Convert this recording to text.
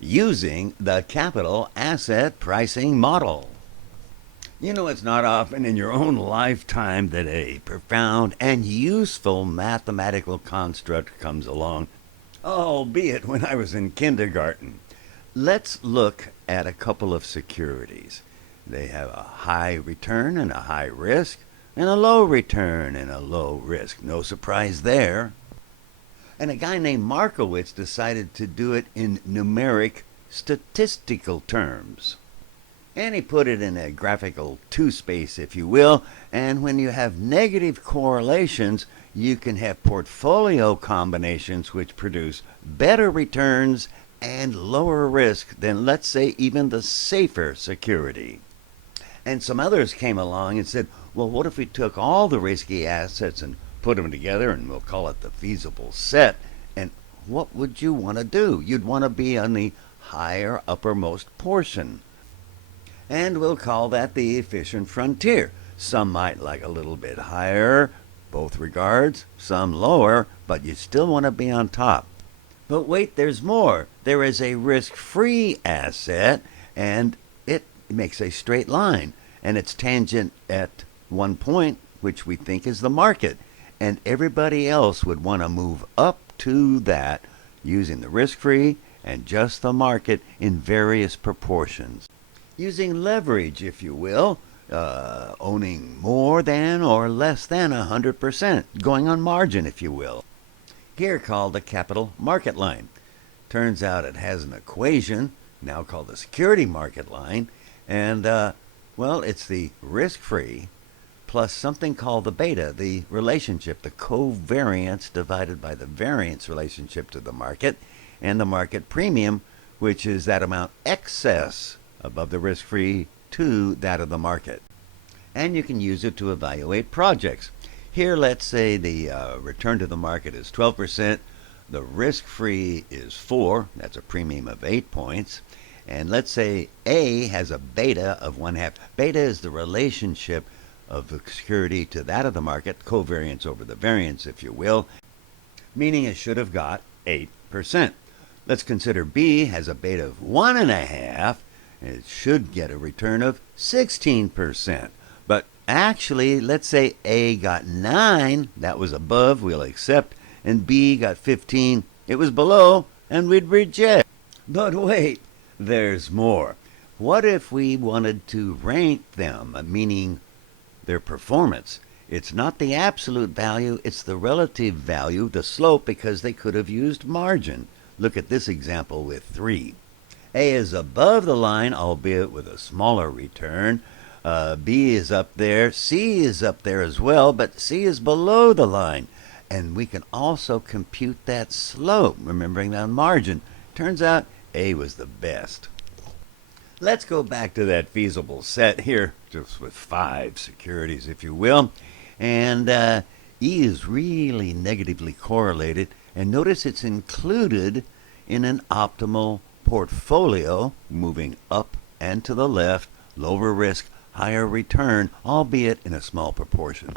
Using the capital asset pricing model. You know, it's not often in your own lifetime that a profound and useful mathematical construct comes along, albeit when I was in kindergarten. Let's look at a couple of securities. They have a high return and a high risk, and a low return and a low risk. No surprise there. And a guy named Markowitz decided to do it in numeric, statistical terms. And he put it in a graphical two-space, if you will, and when you have negative correlations, you can have portfolio combinations which produce better returns and lower risk than, let's say, even the safer security. And some others came along and said, well, what if we took all the risky assets and put them together, and we'll call it the feasible set, and what would you want to do? You'd want to be on the higher uppermost portion. And we'll call that the efficient frontier. Some might like a little bit higher, both regards, some lower, but you still want to be on top. But wait, there's more. There is a risk-free asset, and it makes a straight line, and it's tangent at one point, which we think is the market. And everybody else would want to move up to that using the risk-free and just the market in various proportions. Using leverage, if you will, owning more than or less than 100%, going on margin, if you will. Here called the capital market line. Turns out it has an equation, now called the security market line, and, well, it's the risk-free plus something called the beta, the relationship, the covariance divided by the variance relationship to the market, and the market premium, which is that amount excess above the risk-free to that of the market. And you can use it to evaluate projects. Here, let's say the return to the market is 12%, the risk-free is 4, that's a premium of 8 points, and let's say A has a beta of 1/2. Beta is the relationship of the security to that of the market, covariance over the variance, if you will, meaning it should have got 8%. Let's consider B has a beta of 1.5, and it should get a return of 16%. But actually, let's say A got 9, that was above, we'll accept, and B got 15, it was below, and we'd reject. But wait, there's more. What if we wanted to rank them, meaning their performance? It's not the absolute value, it's the relative value, the slope, because they could have used margin. Look at this example with 3. A is above the line, albeit with a smaller return. B is up there. C is up there as well, but C is below the line. And we can also compute that slope, remembering that margin. Turns out A was the best. Let's go back to that feasible set here, just with 5 securities, if you will. And E is really negatively correlated. And notice it's included in an optimal portfolio, moving up and to the left, lower risk, higher return, albeit in a small proportion.